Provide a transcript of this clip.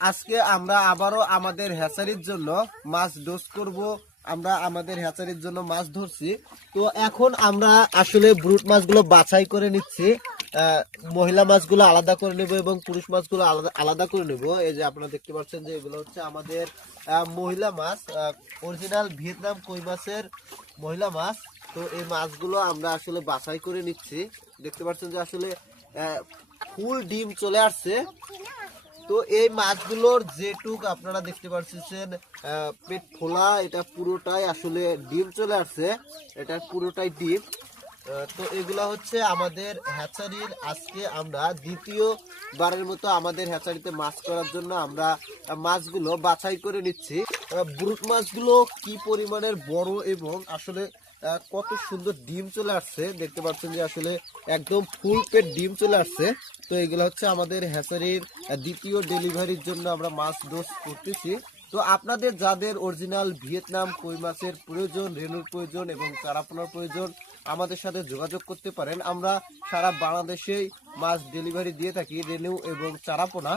আজকে আমরা আবারও আমাদের হ্যাচারির জন্য মাছ ডোজ করব। আমরা আমাদের হ্যাচারির জন্য মাছ ধরছি। তো এখন আমরা আসলে ব্রুট মাছগুলো বাছাই করে নিচ্ছি। মহিলা মাছগুলো আলাদা করে নেব এবং পুরুষ মাছগুলো আলাদা আলাদা করে নেব। এই যে আপনারা দেখতে পাচ্ছেন যে এগুলো হচ্ছে আমাদের মহিলা মাছ, অরিজিনাল ভিয়েতনাম কই মাছের মহিলা মাছ। তো এই মাছগুলো আমরা আসলে বাছাই করে নিচ্ছি। দেখতে পাচ্ছেন যে আসলে ফুল ডিম চলে আসছে। তো এই মাছগুলোর যেটুক আপনারা দেখতে পাচ্ছেন পেট ফোলা, এটা পুরোটাই আসলে ডিম চলে আসছে, এটা পুরোটাই ডিম। তো এগুলা হচ্ছে আমাদের হ্যাচারির। আজকে আমরা দ্বিতীয়বারের মতো আমাদের হ্যাচারিতে মাছ করার জন্য আমরা মাছগুলো বাছাই করে নিচ্ছি। ব্রুট মাছগুলো কি পরিমাণের বড় এবং আসলে কত সুন্দর ডিম চলে আসছে, দেখতে পাচ্ছেন যে আসলে একদম ফুল পেট ডিম চলে আসছে। তো এগুলো হচ্ছে আমাদের হ্যাচারির দ্বিতীয় ডেলিভারির জন্য আমরা মাছ ডোজ করতেছি। তো আপনাদের যাদের অরিজিনাল ভিয়েতনাম কই মাছের প্রয়োজন, রেনুর প্রয়োজন এবং চারাপোনার প্রয়োজন, আমাদের সাথে যোগাযোগ করতে পারেন। আমরা সারা বাংলাদেশেই মাছ ডেলিভারি দিয়ে থাকি, রেনু এবং চারাপোনা।